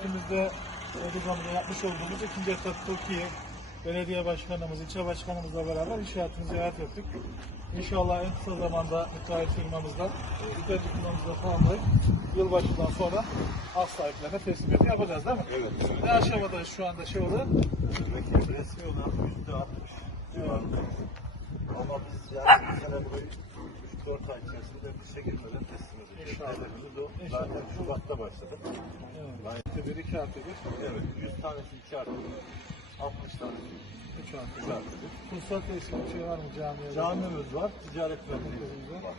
Ülkemizde Erdoğan'da yapmış olduğumuz ikinci etap Türkiye Belediye Başkanımız, ilçe başkanımızla beraber inşaatını ziyaret ettik. İnşallah en kısa zamanda müteahhit firmamızdan e, İpek firmamızla tamamlayıp yılbaşından sonra hak sahiplerine teslimiyeti yapacağız değil mi? Evet. Ne aşamadayız şu anda şey olarak? Peki resmi olarak yüzde altmış civarında. Ama biz yani sene burayı 3-4 ay içerisinde işe girmeden teslim edeceğiz. İnşallah. Hedefimiz o. İnşallah. Zaten Şubat'ta başladık. Evet. Artı bir, iki artı bir, Evet. 100 tanesi 2 artı 60 tanesi üç artı 3 bir. artı 1. Kutsal tesis bir şey var mı camiye? Camimiz var, ticaret merkezimiz var.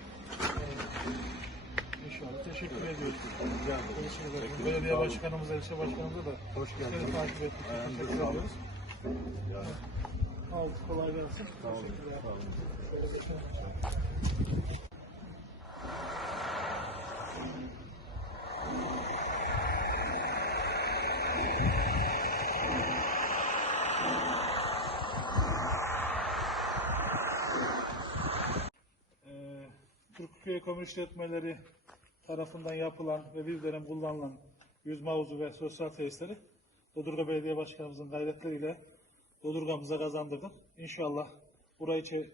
İnşallah. Teşekkür ediyoruz. Rica ederim. Belediye başkanımıza, ilçe başkanımıza da Hoş geldiniz. takip ettik. Teşekkür ediyoruz. Yani, Oldu. Kolay gelsin. sağ olun. Sağ olun. Türkiye Kamu İşletmeleri tarafından yapılan ve bir dönem kullanılan yüzme havuzu ve sosyal tesisleri Dodurga Belediye Başkanımızın gayretleriyle Dodurga'mıza kazandırdık. İnşallah burayı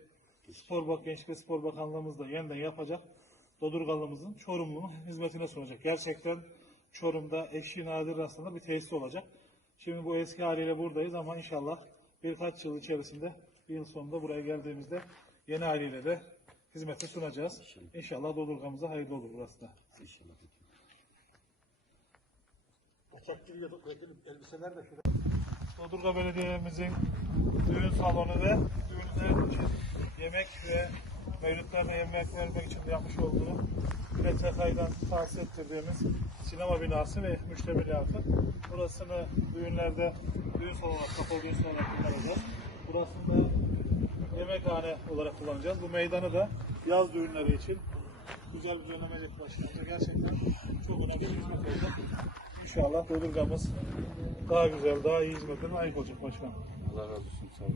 Spor Bak Gençlik ve Spor Bakanlığımız da yeniden yapacak. Dodurgalımızın Çorumlu'nun hizmetine sunacak. Gerçekten Çorum'da eşi nadir aslında bir tesis olacak. Şimdi bu eski haliyle buradayız ama inşallah birkaç yıl içerisinde bir yıl sonunda buraya geldiğimizde yeni haliyle de hizmete sunacağız. İnşallah Dodurga'mıza hayırlı olur burası da. elbiseler de Dodurga Belediye'mizin düğün salonu ve düğünler için yemek ve mevlütlerine yemek vermek için yapmış olduğu PTK'dan tahsis ettirdiğimiz sinema binası ve müştemilatı. Burasını düğünlerde düğün salonu olarak, kapalı düğün salonu olarak kullanacağız. Burasını da yemekhane olarak kullanacağız. Bu meydanı da yaz düğünleri için güzel bir düzenlemeyecek başkanımız. Gerçekten çok önemli bir hizmet olacak. İnşallah Dodurga'mız daha güzel, daha iyi hizmetine layık olacak başkanım. Allah razı olsun. Sağ olun.